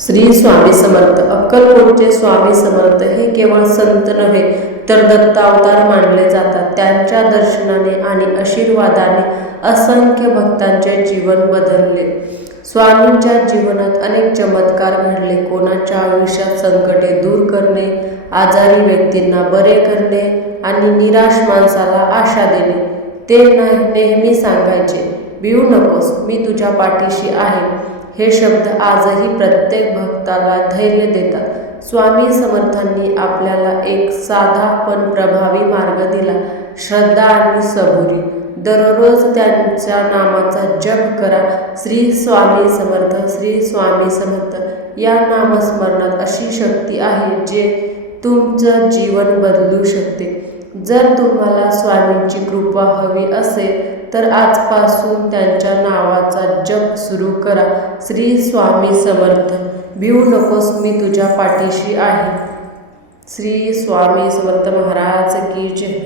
श्री स्वामी समर्थ. अक्कलकोटचे स्वामी समर्थ हे केवळ संत नव्हे तर दत्तावतार मानले जातात. त्यांच्या दर्शनाने आणि आशीर्वादाने असंख्य भक्तांचे जीवन बदलले. स्वामींच्या जीवनात अनेक चमत्कार घडले. कोणाच्या आयुष्यात संकटे दूर करणे, आजारी व्यक्तींना बरे करणे आणि निराश माणसाला आशा देणे. ते नेहमी सांगायचे, भिवू नकोस, मी तुझ्या पाठीशी आहे. हे शब्द आजही प्रत्येक भक्ताला धैर्य देतात. स्वामी समर्थांनी आपल्याला एक साधा पण प्रभावी मार्ग दिला, श्रद्धा आणि सबुरी. दररोज त्यांच्या नामाचा जप करा. श्री स्वामी समर्थ, श्री स्वामी समर्थ या नामस्मरणात अशी शक्ती आहे जे तुमचं जीवन बदलू शकते. जर तुम्हाला स्वामींची कृपा हवी असेल तर आजपासून त्यांच्या नावाचा जप सुरू करा. श्री स्वामी समर्थ. भिवू नकोस, मी तुझ्या पाठीशी आहे. श्री स्वामी समर्थ महाराज की जय.